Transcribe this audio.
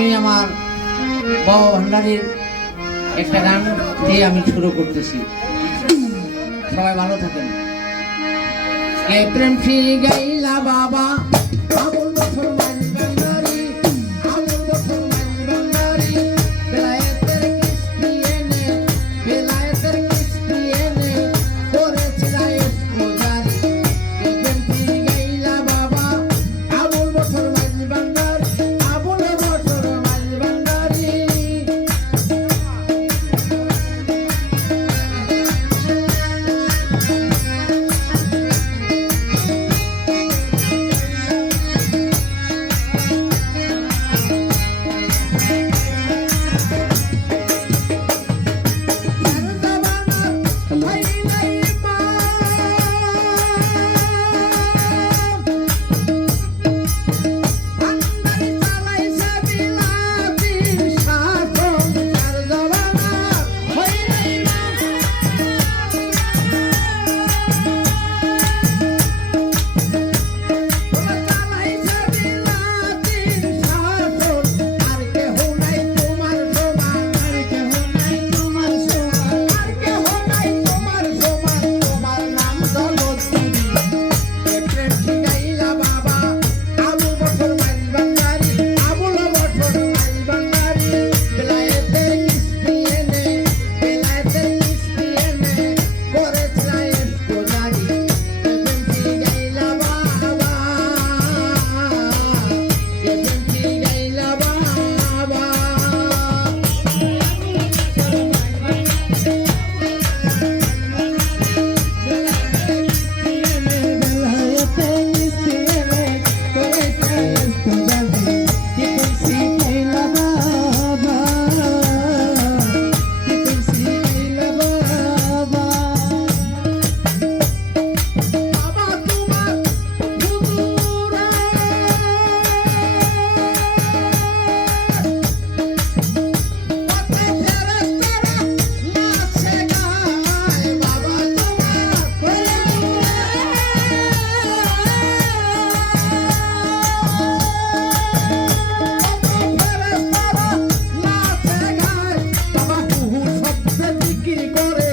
আমি আমার বাবা ভান্ডারের একটা গান দিয়ে আমি শুরু করতেছি। সবাই ভালো থাকেন। প্রেম গাইলা বাবা। সে বিক্রি করে।